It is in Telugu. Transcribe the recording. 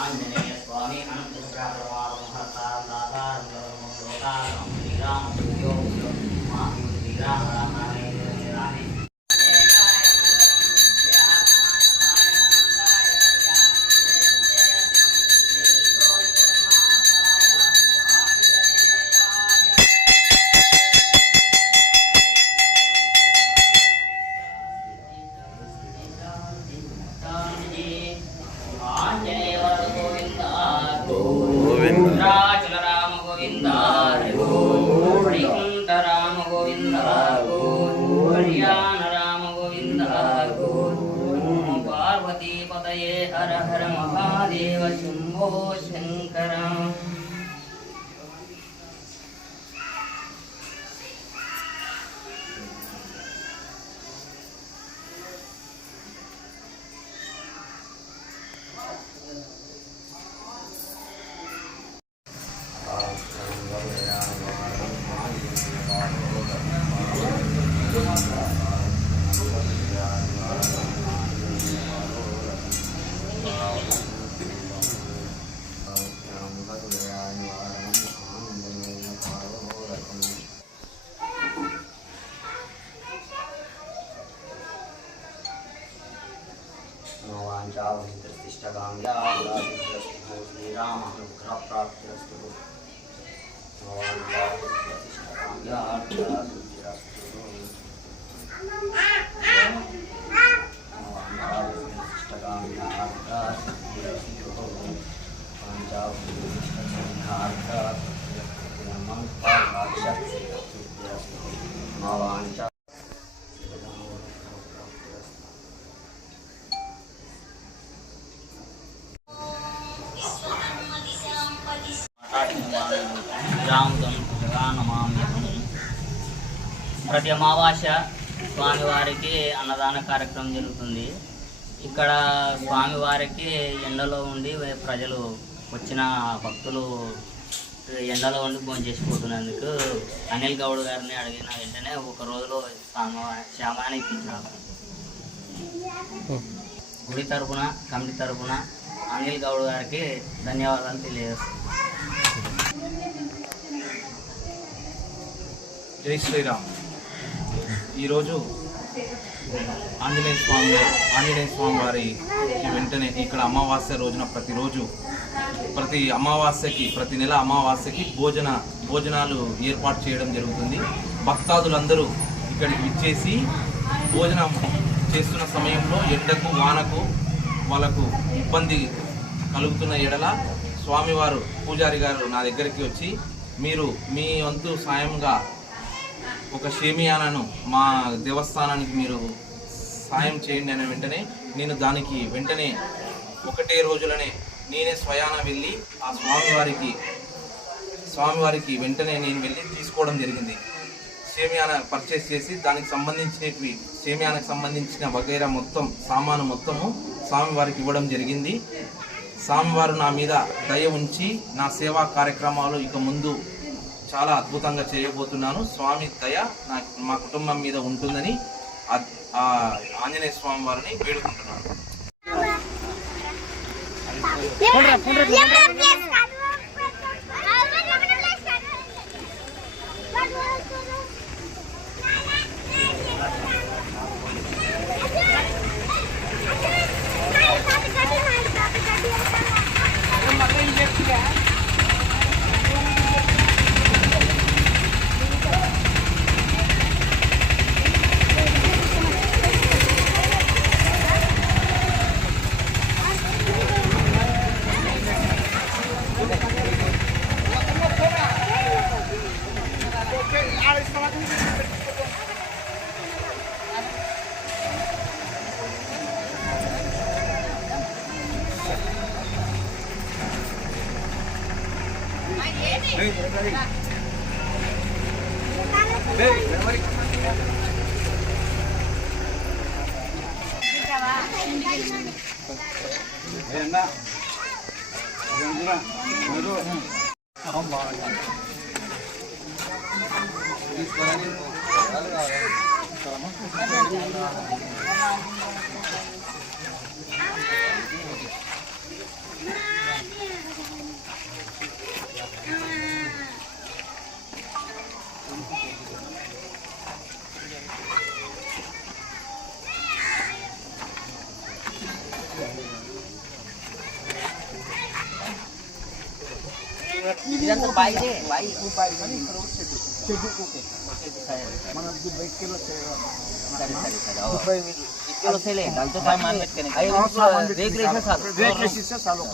ఆంజనేయ స్వామి पार्वतीपतये हर हर महादेव शंभो शंकर। ప్రతి అమావాస్య స్వామివారికి అన్నదాన కార్యక్రమం జరుగుతుంది. ఇక్కడ స్వామివారికి ఎండలో ఉండి ప్రజలు వచ్చిన భక్తులు ఎండలో ఉండి భోజనం చేసిపోతున్నందుకు అనిల్ గౌడ్ గారిని అడిగిన వెంటనే ఒక రోజులో శ్యామాన్ని ఇప్పించారు. గుడి తరపున కమిటీ తరపున అనిల్ గౌడ్ గారికి ధన్యవాదాలు తెలియజేస్తాను. జై శ్రీరామ్. ఈరోజు ఆంజనేయ స్వామి వారికి వెంటనే ఇక్కడ అమావాస్య రోజున ప్రతి అమావాస్యకి ప్రతి నెల అమావాస్యకి భోజనాలు ఏర్పాటు చేయడం జరుగుతుంది. భక్తాదులందరూ ఇక్కడికి విచ్చేసి భోజనం చేస్తున్న సమయంలో ఎండకు వానకు వాళ్ళకు ఇబ్బంది కలుగుతున్న ఎడల స్వామివారు పూజారి గారు నా దగ్గరికి వచ్చి మీరు మీ వంతు సాయంగా ఒక షేమియానాను మా దేవస్థానానికి మీరు సాయం చేయండి అనే వెంటనే నేను దానికి వెంటనే ఒకటే రోజులనే నేనే స్వయాన వెళ్ళి ఆ స్వామివారికి వెంటనే నేను వెళ్ళి తీసుకోవడం జరిగింది. షేమియానా పర్చేస్ చేసి దానికి సంబంధించినవి షేమియానాకు సంబంధించిన వగైరా మొత్తం సామాను మొత్తము స్వామివారికి ఇవ్వడం జరిగింది. స్వామివారు నా మీద దయ ఉంచి నా సేవా కార్యక్రమాలు ఇక ముందు చాలా అద్భుతంగా చేయబోతున్నాను. స్వామి దయ మా కుటుంబం మీద ఉంటుందని ఆంజనేయ స్వామి వారిని వేడుకుంటున్నాను. Yeah. ఇదంతా బాయిదే బాయి రేకులు వేసే చాలు.